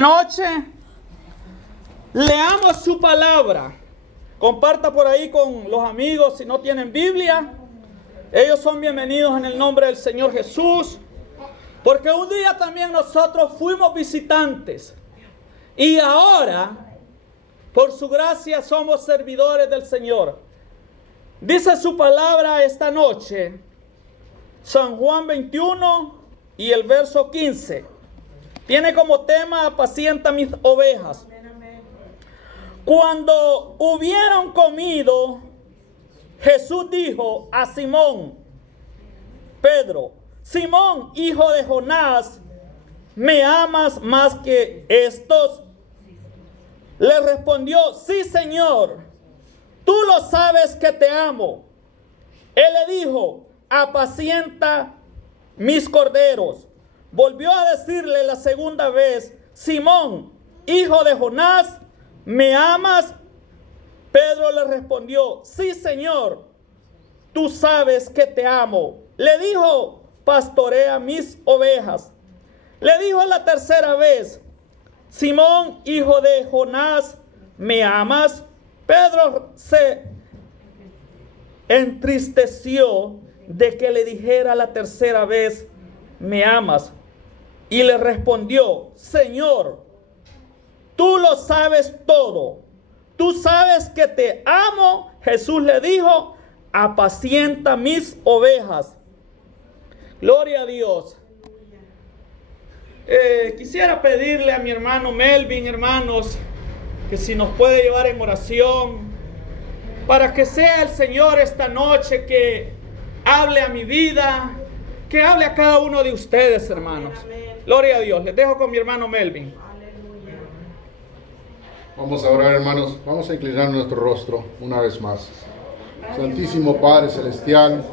Noche, leamos su palabra. Comparta por ahí con los amigos si no tienen Biblia. Ellos son bienvenidos en el nombre del Señor Jesús. Porque un día también nosotros fuimos visitantes. Y ahora, por su gracia, somos servidores del Señor. Dice su palabra esta noche, San Juan 21 y el verso 15. Tiene como tema: apacienta mis ovejas. Cuando hubieron comido, Jesús dijo a Simón Pedro: Simón, hijo de Jonás, ¿me amas más que estos? Le respondió: sí, Señor, tú lo sabes que te amo. Él le dijo: apacienta mis corderos. Volvió a decirle la segunda vez: Simón, hijo de Jonás, ¿me amas? Pedro le respondió: sí, Señor, tú sabes que te amo. Le dijo: pastorea mis ovejas. Le dijo la tercera vez: Simón, hijo de Jonás, ¿me amas? Pedro se entristeció de que le dijera la tercera vez: ¿me amas? Y le respondió: Señor, tú lo sabes todo. Tú sabes que te amo. Jesús le dijo: apacienta mis ovejas. Gloria a Dios. Quisiera pedirle a mi hermano Melvin, hermanos, que si nos puede llevar en oración, para que sea el Señor esta noche que hable a mi vida, que hable a cada uno de ustedes, hermanos. Gloria a Dios. Les dejo con mi hermano Melvin. Vamos a orar, hermanos. Vamos a inclinar nuestro rostro una vez más. Santísimo Padre Celestial,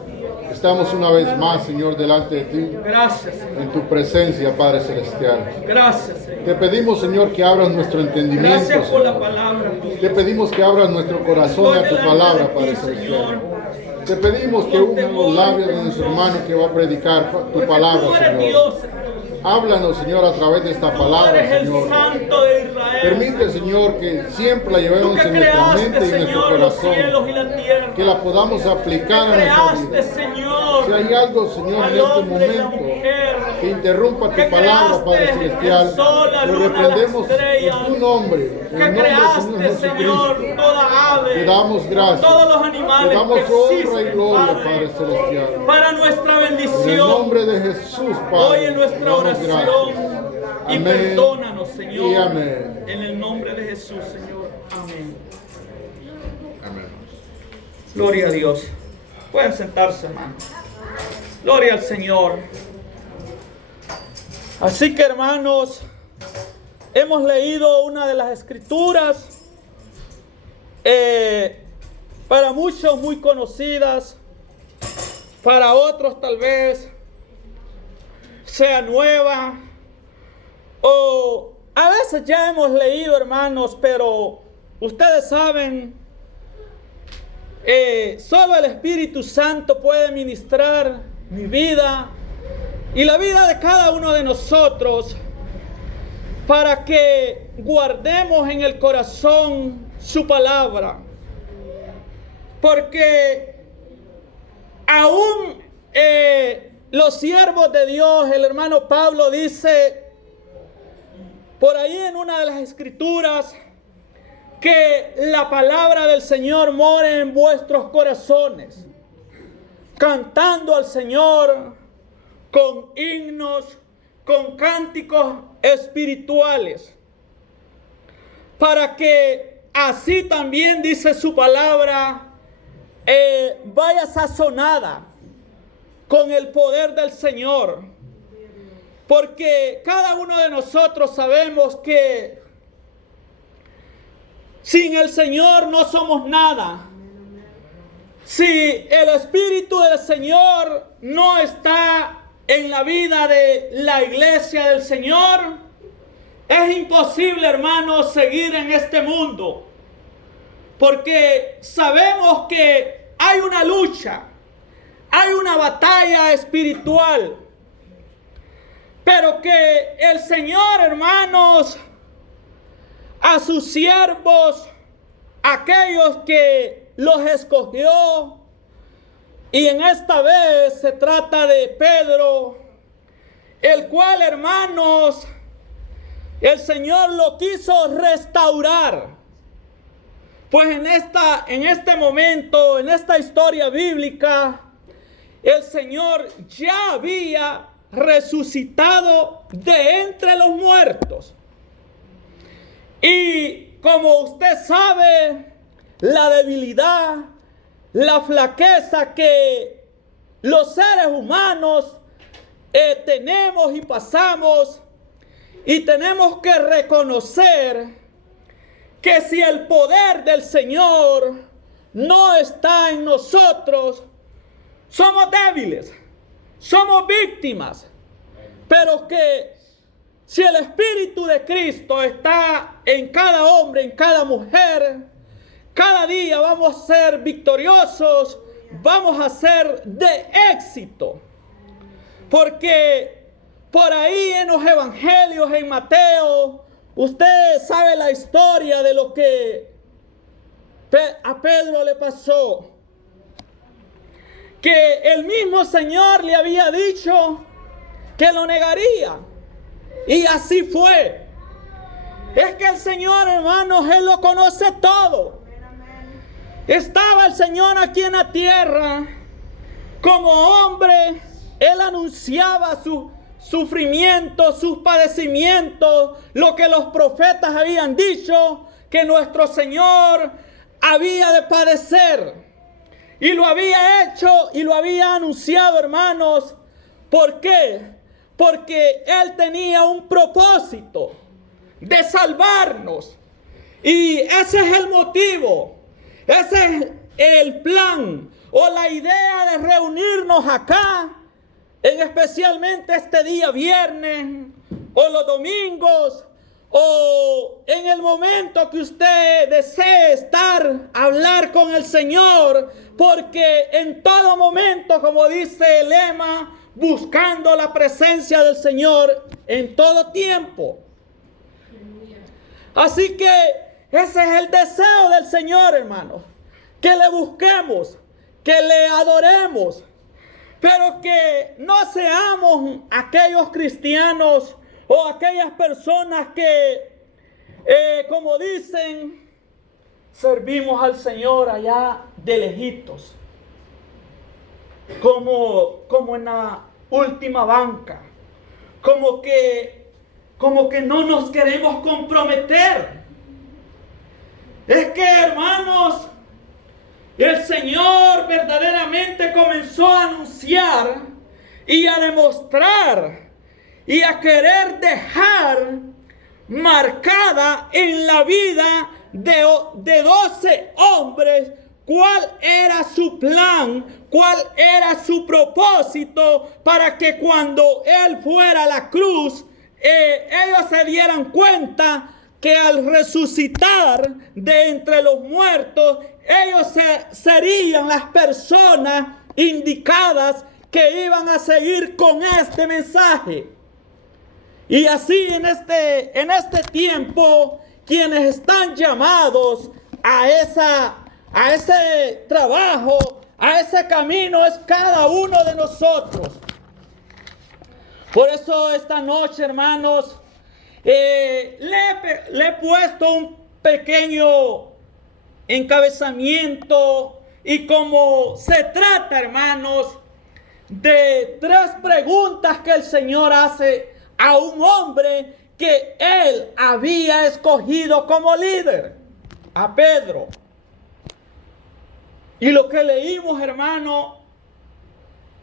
estamos una vez más, Señor, delante de ti. Gracias, Señor. En tu presencia, Padre Celestial. Gracias, Señor. Te pedimos, Señor, que abras nuestro entendimiento. Gracias por la Señor. palabra. Te pedimos que abras nuestro corazón a tu palabra, Padre Celestial. Te pedimos que unjas los labios de nuestro hermano que va a predicar tu palabra, Señor. Háblanos, Señor, a través de esta palabra, Señor. Permite, Señor, que siempre la llevemos en nuestra mente y en nuestro corazón. Que la podamos aplicar a nuestra vida. Si hay algo, Señor, en este momento que interrumpa tu palabra, Padre Celestial, lo reprendemos en tu nombre, en el nombre del Señor Jesucristo. Te damos gracias. Te damos honra y gloria, Padre Celestial. Para nuestra bendición. En el nombre de Jesús, Padre. Oye nuestra oración y amén, perdónanos, Señor. Y amén. En el nombre de Jesús, Señor. Amén. Amén. Gloria a Dios. Pueden sentarse, hermanos. Gloria al Señor. Así que, hermanos, hemos leído una de las escrituras, para muchos muy conocidas, para otros tal vez sea nueva, o a veces ya hemos leído, hermanos, pero ustedes saben, solo el Espíritu Santo puede ministrar mi vida y la vida de cada uno de nosotros, para que guardemos en el corazón su palabra. Porque aún los siervos de Dios, el hermano Pablo dice por ahí en una de las escrituras, que la palabra del Señor more en vuestros corazones, cantando al Señor con himnos, con cánticos espirituales, para que así también, dice su palabra, vaya sazonada con el poder del Señor. Porque cada uno de nosotros sabemos que sin el Señor no somos nada. Si el Espíritu del Señor no está en la vida de la iglesia del Señor, es imposible, hermanos, seguir en este mundo. Porque sabemos que hay una lucha, hay una batalla espiritual. Pero que el Señor, hermanos, a sus siervos, aquellos que los escogió. Y en esta vez se trata de Pedro, el cual, hermanos, el Señor lo quiso restaurar. Pues en este momento, en esta historia bíblica, el Señor ya había resucitado de entre los muertos. Y como usted sabe, la debilidad, la flaqueza que los seres humanos tenemos y pasamos, y tenemos que reconocer que si el poder del Señor no está en nosotros, somos débiles, somos víctimas, pero que si el Espíritu de Cristo está en cada hombre, en cada mujer, cada día vamos a ser victoriosos, vamos a ser de éxito. Porque por ahí en los evangelios, en Mateo, usted sabe la historia de lo que a Pedro le pasó. Que el mismo Señor le había dicho que lo negaría. Y así fue. Es que el Señor, hermanos, Él lo conoce todo. Estaba el Señor aquí en la tierra. Como hombre, Él anunciaba sus sufrimientos, sus padecimientos, lo que los profetas habían dicho, que nuestro Señor había de padecer. Y lo había hecho y lo había anunciado, hermanos. ¿Por qué? Porque Él tenía un propósito de salvarnos. Y ese es el motivo. Ese es el plan o la idea de reunirnos acá, en especialmente este día viernes o los domingos, o en el momento que usted desee hablar con el Señor, porque en todo momento, como dice el lema, buscando la presencia del Señor en todo tiempo. Así que ese es el deseo del Señor, hermanos, que le busquemos, que le adoremos, pero que no seamos aquellos cristianos o aquellas personas que, como dicen, servimos al Señor allá de lejitos, como en la última banca, como que no nos queremos comprometer. Es que, hermanos, el Señor verdaderamente comenzó a anunciar y a demostrar y a querer dejar marcada en la vida de 12 hombres cuál era su plan, cuál era su propósito, para que cuando Él fuera a la cruz, ellos se dieran cuenta que al resucitar de entre los muertos, ellos serían las personas indicadas que iban a seguir con este mensaje. Y así en este tiempo, quienes están llamados a ese trabajo, a ese camino, es cada uno de nosotros. Por eso esta noche, hermanos, le he puesto un pequeño encabezamiento, y como se trata, hermanos, de 3 preguntas que el Señor hace a un hombre que Él había escogido como líder, a Pedro. Y lo que leímos, hermano,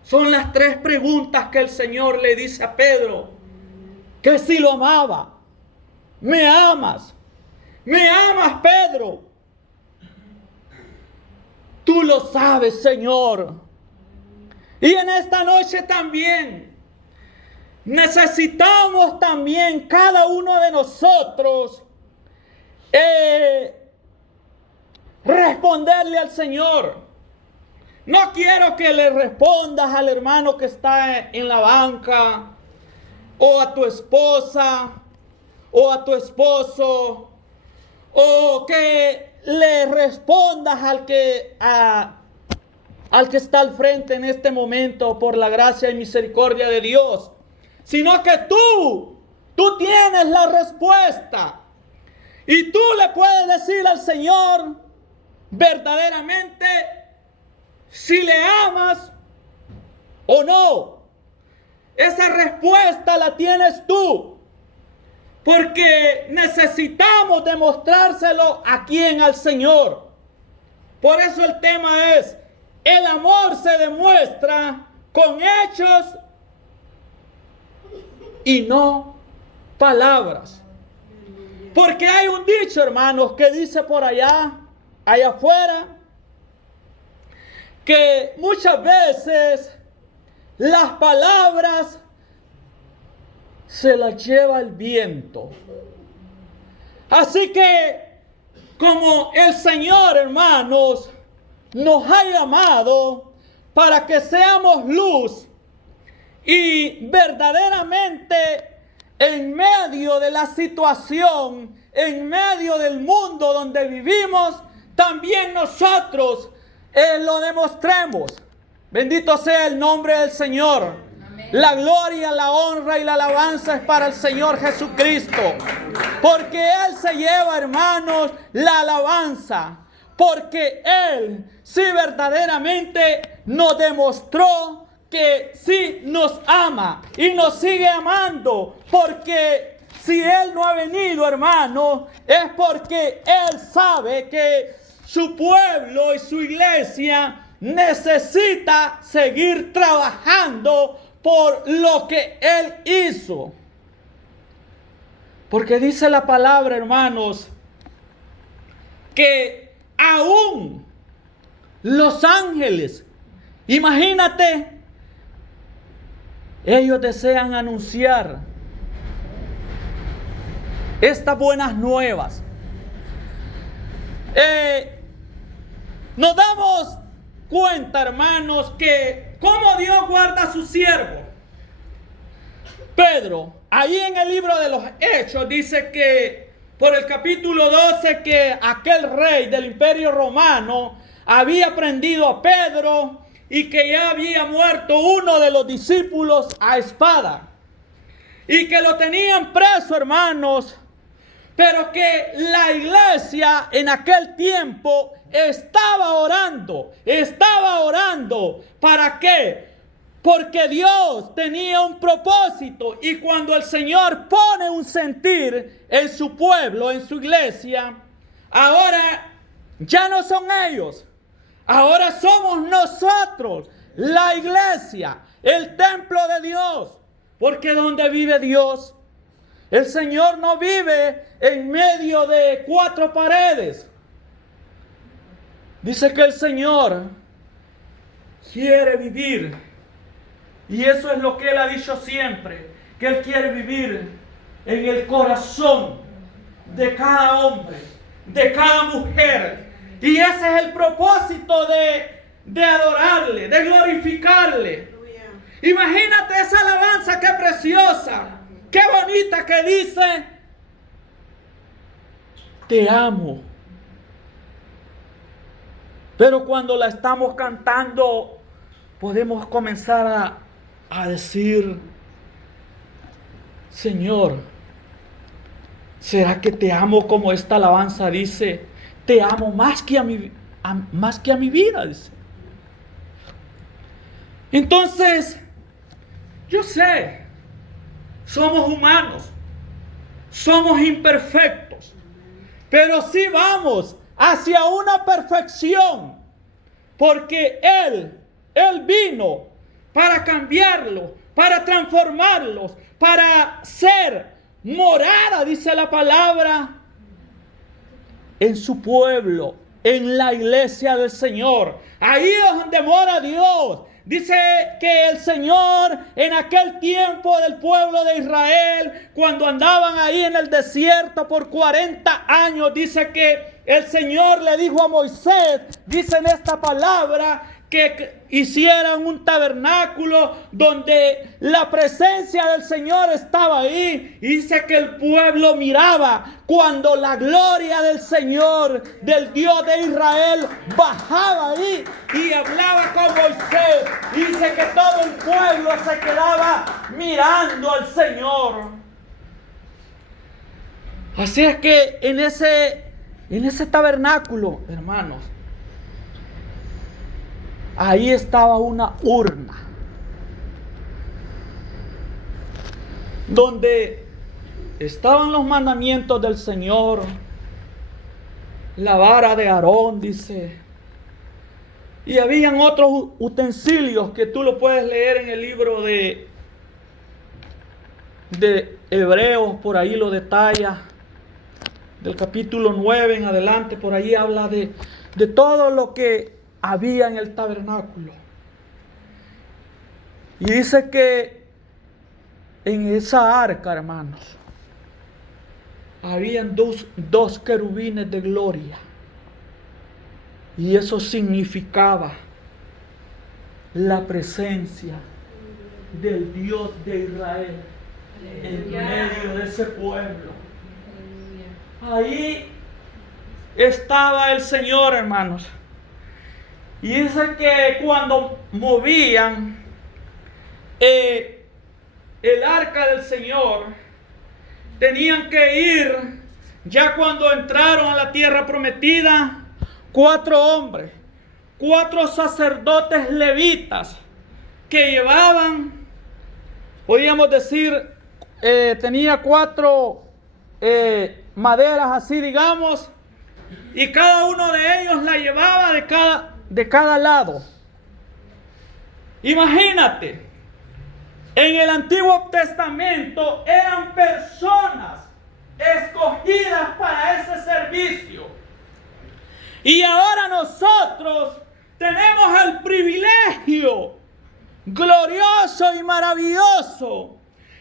son las 3 preguntas que el Señor le dice a Pedro, que si lo amaba. ¿Me amas? ¿Me amas, Pedro? Tú lo sabes, Señor. Y en esta noche también necesitamos también cada uno de nosotros responderle al Señor. No quiero que le respondas al hermano que está en la banca, o a tu esposa, o a tu esposo, o que le respondas al que está al frente en este momento por la gracia y misericordia de Dios, sino que tú tienes la respuesta y tú le puedes decir al Señor verdaderamente si le amas o no. Esa respuesta la tienes tú, porque necesitamos demostrárselo a quién, al Señor. Por eso el tema es: el amor se demuestra con hechos y no palabras. Porque hay un dicho, hermanos, que dice por allá afuera, que muchas veces las palabras se las lleva el viento. Así que, como el Señor, hermanos, nos ha llamado para que seamos luz, y verdaderamente en medio de la situación, en medio del mundo donde vivimos, también nosotros lo demostremos. Bendito sea el nombre del Señor. Amén. La gloria, la honra y la alabanza es para el Señor Jesucristo. Porque Él se lleva, hermanos, la alabanza. Porque Él sí verdaderamente nos demostró que sí nos ama y nos sigue amando. Porque si Él no ha venido, hermanos, es porque Él sabe que su pueblo y su iglesia necesita seguir trabajando por lo que Él hizo. Porque dice la palabra, hermanos, que aún los ángeles, imagínate, ellos desean anunciar estas buenas nuevas. Nos damos cuenta, hermanos, que cómo Dios guarda a su siervo. Pedro, ahí en el libro de los Hechos, dice que por el capítulo 12, que aquel rey del Imperio Romano había prendido a Pedro y que ya había muerto uno de los discípulos a espada y que lo tenían preso, hermanos, pero que la iglesia en aquel tiempo estaba orando. ¿Para qué? Porque Dios tenía un propósito, y cuando el Señor pone un sentir en su pueblo, en su iglesia, ahora ya no son ellos, ahora somos nosotros, la iglesia, el templo de Dios. Porque donde vive Dios, el Señor no vive en medio de cuatro paredes. Dice que el Señor quiere vivir, y eso es lo que Él ha dicho siempre, que Él quiere vivir en el corazón de cada hombre, de cada mujer. Y ese es el propósito de adorarle, de glorificarle. Imagínate esa alabanza, qué preciosa, qué bonita, que dice: te amo. Pero cuando la estamos cantando, podemos comenzar a decir: Señor, ¿será que te amo como esta alabanza dice? Te amo más que a mi vida, dice. Entonces, yo sé, somos humanos, somos imperfectos, pero sí vamos hacia una perfección, porque Él vino para cambiarlo, para transformarlos, para ser morada, dice la palabra, en su pueblo, en la iglesia del Señor. Ahí es donde mora Dios. Dice que el Señor en aquel tiempo del pueblo de Israel, cuando andaban ahí en el desierto por 40 años, dice que el Señor le dijo a Moisés, dice en esta palabra, que hicieran un tabernáculo donde la presencia del Señor estaba ahí. Y dice que el pueblo miraba cuando la gloria del Señor, del Dios de Israel, bajaba ahí y hablaba con Moisés. Dice que todo el pueblo se quedaba mirando al Señor. Así es que en ese tabernáculo, hermanos, ahí estaba una urna donde estaban los mandamientos del Señor, la vara de Aarón, dice, y habían otros utensilios que tú lo puedes leer en el libro de Hebreos, por ahí lo detalla, del capítulo 9 en adelante, por ahí habla de todo lo que había en el tabernáculo. Y dice que en esa arca, hermanos, habían dos querubines de gloria. Y eso significaba la presencia del Dios de Israel en medio de ese pueblo. Ahí estaba el Señor, hermanos. Y dice que cuando movían el arca del Señor, tenían que ir, ya cuando entraron a la tierra prometida, 4 hombres, 4 sacerdotes levitas que llevaban, podríamos decir, tenía 4 maderas así, digamos, y cada uno de ellos la llevaba de cada lado. Imagínate, en el Antiguo Testamento eran personas escogidas para ese servicio. Y ahora nosotros tenemos el privilegio glorioso y maravilloso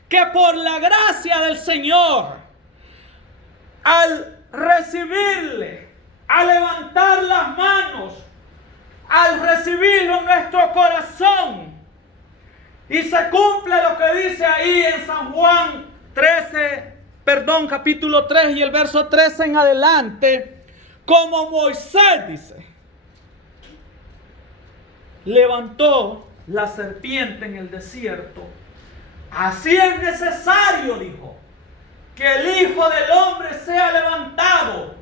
que por la gracia del Señor, al recibirle, al levantar las manos, al recibirlo en nuestro corazón, y se cumple lo que dice ahí en San Juan capítulo 3 y el verso 13 en adelante, como Moisés dice, levantó la serpiente en el desierto, así es necesario, dijo, que el Hijo del Hombre sea levantado,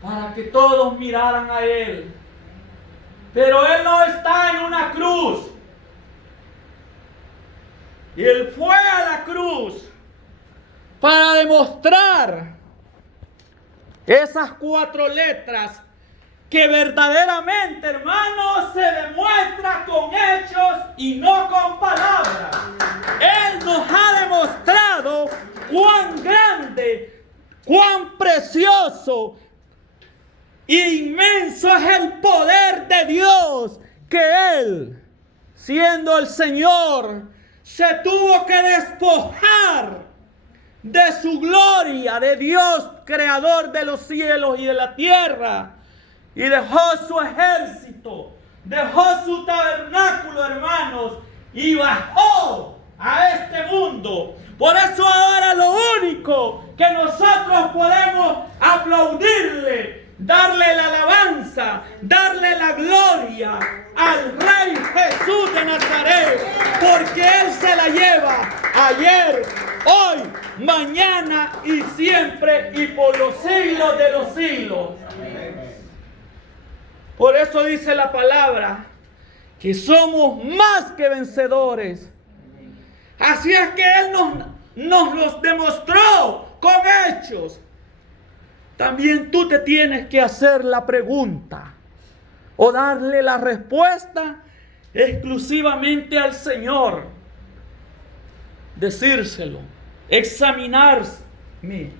para que todos miraran a Él. Pero Él no está en una cruz. Y Él fue a la cruz para demostrar esas 4 letras que verdaderamente, hermanos, se demuestra con hechos y no con palabras. Él nos ha demostrado cuán grande, cuán precioso e inmenso es el poder de Dios, que Él, siendo el Señor, se tuvo que despojar de su gloria, de Dios, creador de los cielos y de la tierra, y dejó su ejército, dejó su tabernáculo, hermanos, y bajó a este mundo. Por eso ahora lo único que nosotros podemos aplaudirle, darle la alabanza, darle la gloria al Rey Jesús de Nazaret, porque Él se la lleva ayer, hoy, mañana y siempre y por los siglos de los siglos. Por eso dice la palabra que somos más que vencedores. Así es que Él nos los demostró con hechos. También tú te tienes que hacer la pregunta o darle la respuesta exclusivamente al Señor. Decírselo, examinarme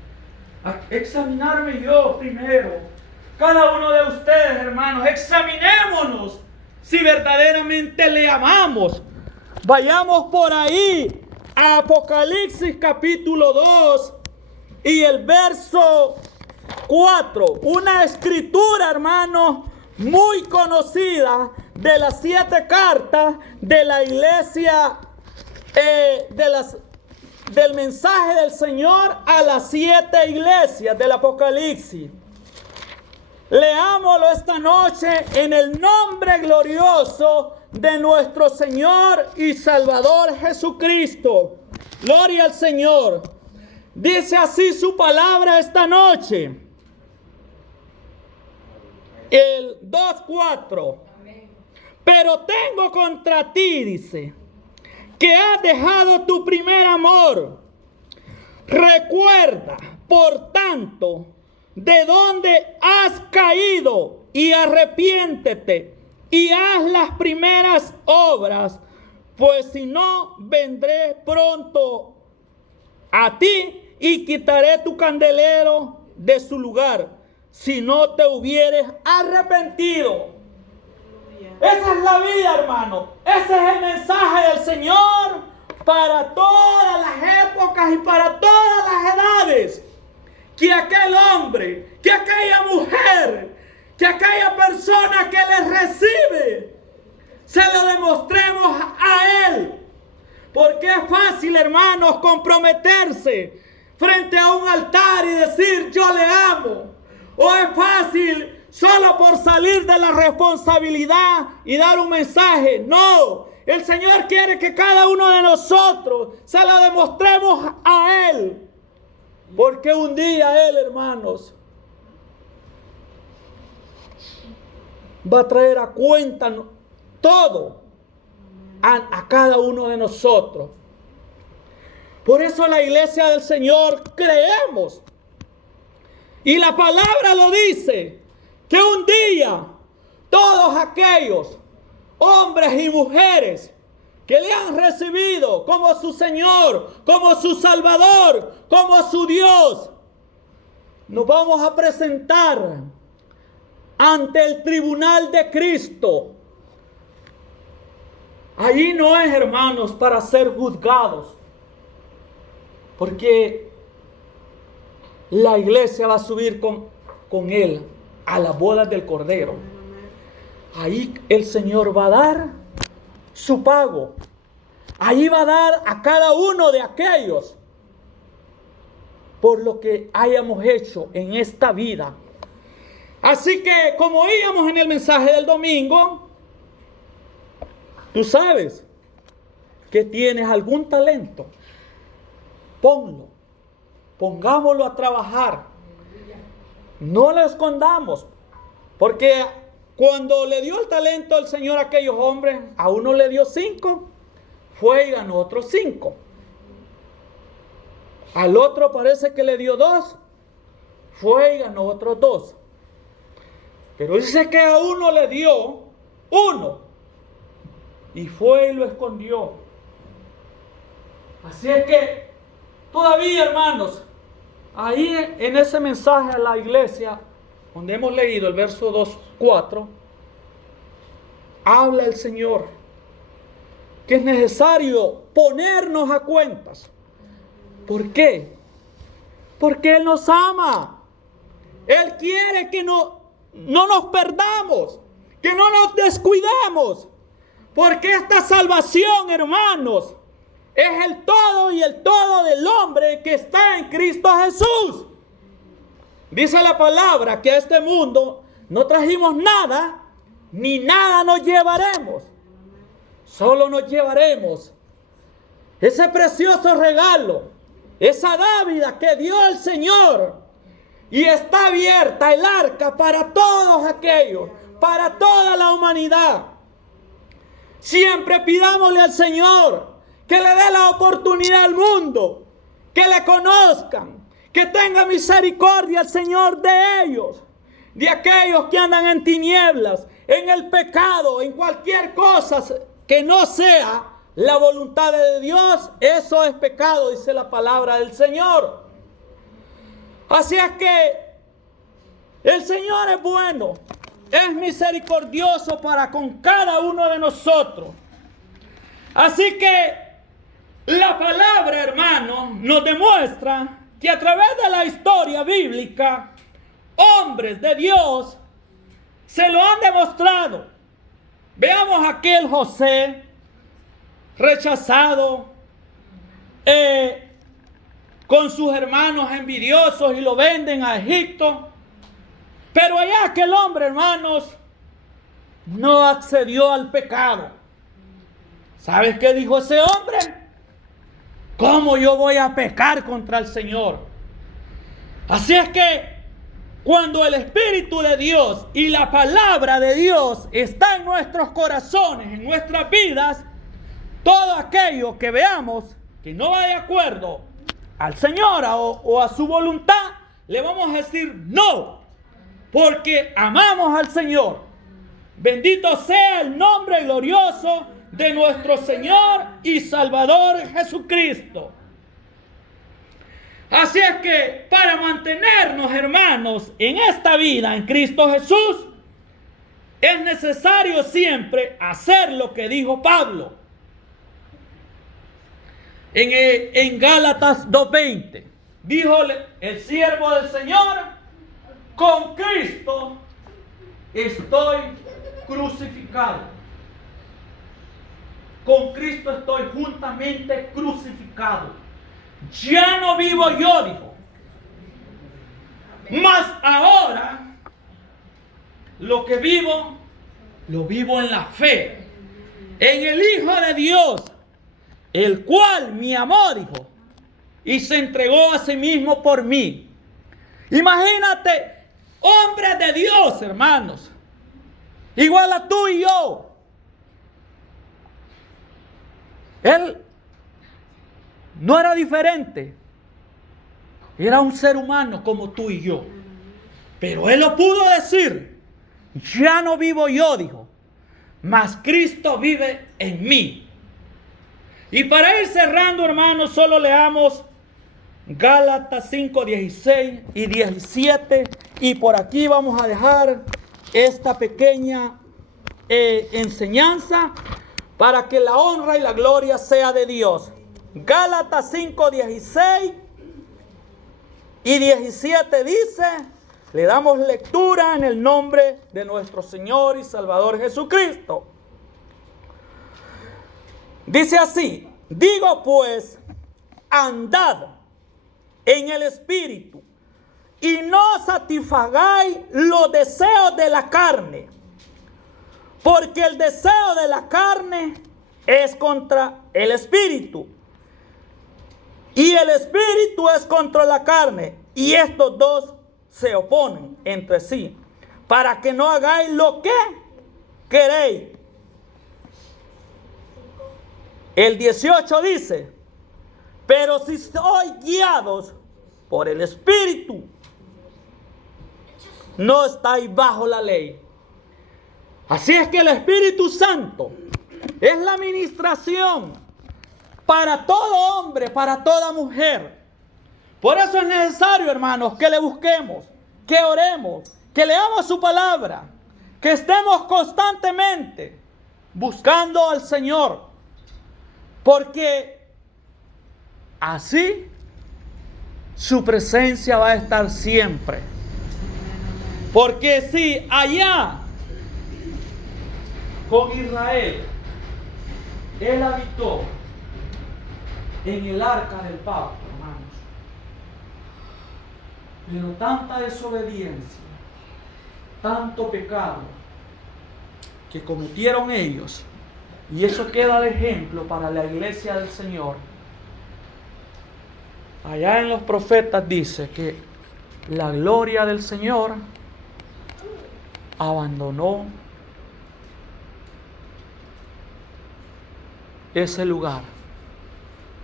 yo primero. Cada uno de ustedes, hermanos, examinémonos si verdaderamente le amamos. Vayamos por ahí a Apocalipsis capítulo 2 y el verso 4. Una escritura, hermanos, muy conocida de las 7 cartas de la iglesia, del mensaje del Señor a las 7 iglesias del Apocalipsis. Leámoslo esta noche en el nombre glorioso de nuestro Señor y Salvador Jesucristo. Gloria al Señor. Dice así su palabra esta noche. El 2:4. Pero tengo contra ti, dice, que has dejado tu primer amor. Recuerda, por tanto, de dónde has caído y arrepiéntete y haz las primeras obras, pues si no, vendré pronto a ti y quitaré tu candelero de su lugar, si no te hubieres arrepentido. Esa es la vida, hermano. Ese es el mensaje del Señor para todas las épocas y para todas las edades. Que aquel hombre, que aquella mujer, que aquella persona que le recibe, se lo demostremos a Él. Porque es fácil, hermanos, comprometerse frente a un altar y decir yo le amo. O es fácil solo por salir de la responsabilidad y dar un mensaje. No, el Señor quiere que cada uno de nosotros se lo demostremos a Él. Porque un día Él, hermanos, va a traer a cuenta todo a cada uno de nosotros. Por eso la iglesia del Señor creemos. Y la palabra lo dice, que un día todos aquellos hombres y mujeres que le han recibido como su Señor, como su Salvador, como su Dios, nos vamos a presentar ante el tribunal de Cristo. Allí no es, hermanos, para ser juzgados, porque la iglesia va a subir con Él a las bodas del Cordero. Ahí el Señor va a dar su pago. Allí va a dar a cada uno de aquellos por lo que hayamos hecho en esta vida. Así que, como oíamos en el mensaje del domingo, tú sabes que tienes algún talento, pongámoslo a trabajar. No lo escondamos, porque cuando le dio el talento al Señor a aquellos hombres, a uno le dio 5, fue y ganó otros 5. Al otro parece que le dio 2, fue y ganó otros 2. Pero dice que a uno le dio 1 y fue y lo escondió. Así es que todavía, hermanos, ahí en ese mensaje a la iglesia, donde hemos leído el verso 2:4, habla el Señor que es necesario ponernos a cuentas. ¿Por qué? Porque Él nos ama. Él quiere que no nos perdamos, que no nos descuidemos, porque esta salvación, hermanos, es el todo y el todo del hombre que está en Cristo Jesús. Dice la palabra que a este mundo no trajimos nada, ni nada nos llevaremos. Solo nos llevaremos ese precioso regalo, esa dávida que dio el Señor. Y está abierta el arca para todos aquellos, para toda la humanidad. Siempre pidámosle al Señor que le dé la oportunidad al mundo, que le conozcan, que tenga misericordia el Señor de ellos, de aquellos que andan en tinieblas, en el pecado, en cualquier cosa que no sea la voluntad de Dios. Eso es pecado, dice la palabra del Señor. Así es que el Señor es bueno, es misericordioso para con cada uno de nosotros. Así que la palabra, hermano, nos demuestra que a través de la historia bíblica, hombres de Dios se lo han demostrado. Veamos aquel José rechazado con sus hermanos envidiosos y lo venden a Egipto. Pero allá aquel hombre, hermanos, no accedió al pecado. ¿Sabes qué dijo ese hombre? ¿Cómo yo voy a pecar contra el Señor? Así es que cuando el Espíritu de Dios y la palabra de Dios está en nuestros corazones, en nuestras vidas, todo aquello que veamos que no va de acuerdo al Señor o a su voluntad, le vamos a decir no, porque amamos al Señor. Bendito sea el nombre glorioso de nuestro Señor y Salvador Jesucristo. Así es que para mantenernos, hermanos, en esta vida en Cristo Jesús, es necesario siempre hacer lo que dijo Pablo en Gálatas 2:20. Dijo el siervo del Señor: con Cristo estoy crucificado. Con Cristo estoy juntamente crucificado. Ya no vivo yo, dijo, mas ahora lo que vivo, lo vivo en la fe, en el Hijo de Dios, el cual me amó, dijo, y se entregó a sí mismo por mí. Imagínate, hombres de Dios, hermanos, igual a tú y yo. Él no era diferente. Era un ser humano como tú y yo. Pero él lo pudo decir. Ya no vivo yo, dijo, mas Cristo vive en mí. Y para ir cerrando, hermanos, solo leamos Gálatas 5, 16 y 17. Y por aquí vamos a dejar esta pequeña enseñanza para que la honra y la gloria sea de Dios. Gálatas 5, 16 y 17 dice, le damos lectura en el nombre de nuestro Señor y Salvador Jesucristo. Dice así: digo pues, andad en el Espíritu y no satisfagáis los deseos de la carne, porque el deseo de la carne es contra el Espíritu y el Espíritu es contra la carne, y estos dos se oponen entre sí, para que no hagáis lo que queréis. El 18 dice: pero si sois guiados por el Espíritu, no estáis bajo la ley. Así es que el Espíritu Santo es la administración para todo hombre, para toda mujer. Por eso es necesario, hermanos, que le busquemos, que oremos, que leamos su palabra, que estemos constantemente buscando al Señor, porque así su presencia va a estar siempre. Porque si allá con Israel Él habitó en el arca del pacto, hermanos, pero tanta desobediencia, tanto pecado que cometieron ellos, y eso queda de ejemplo para la iglesia del Señor. Allá en los profetas dice que la gloria del Señor abandonó ese lugar.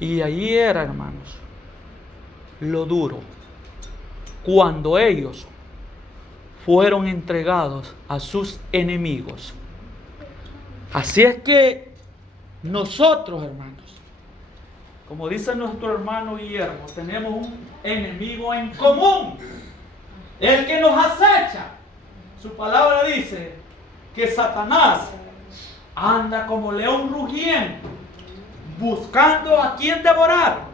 Y allí era, hermanos, lo duro, cuando ellos fueron entregados a sus enemigos. Así es que nosotros, hermanos, como dice nuestro hermano Guillermo, tenemos un enemigo en común, el que nos acecha. Su palabra dice que Satanás anda como león rugiente, buscando a quien devorar.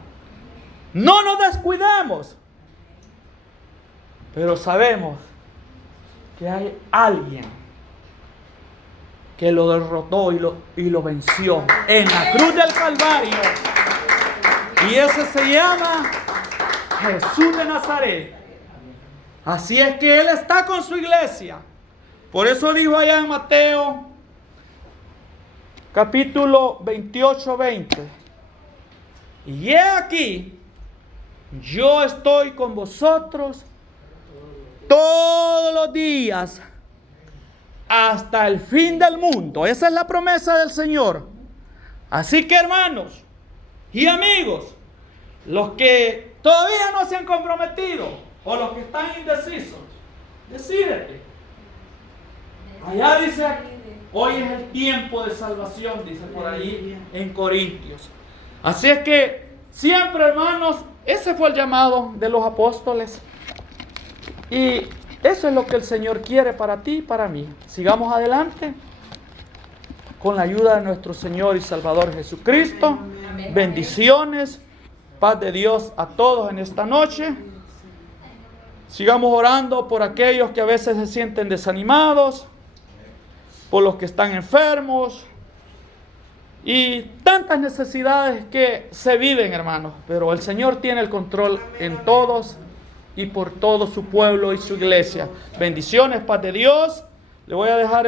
No nos descuidemos, pero sabemos que hay alguien que lo derrotó y lo venció en la cruz del Calvario. Y ese se llama Jesús de Nazaret. Así es que Él está con su iglesia. Por eso dijo allá en Mateo capítulo 28-20. Y he aquí, yo estoy con vosotros todos los días hasta el fin del mundo. Esa es la promesa del Señor. Así que, hermanos y amigos, los que todavía no se han comprometido o los que están indecisos, decídete. Allá dice, hoy es el tiempo de salvación, dice por ahí en Corintios. Así es que siempre, hermanos, ese fue el llamado de los apóstoles. Y eso es lo que el Señor quiere para ti y para mí. Sigamos adelante con la ayuda de nuestro Señor y Salvador Jesucristo. Bendiciones, paz de Dios a todos en esta noche. Sigamos orando por aquellos que a veces se sienten desanimados, por los que están enfermos y tantas necesidades que se viven, hermanos. Pero el Señor tiene el control en todos y por todo su pueblo y su iglesia. Bendiciones, paz de Dios. Le voy a dejar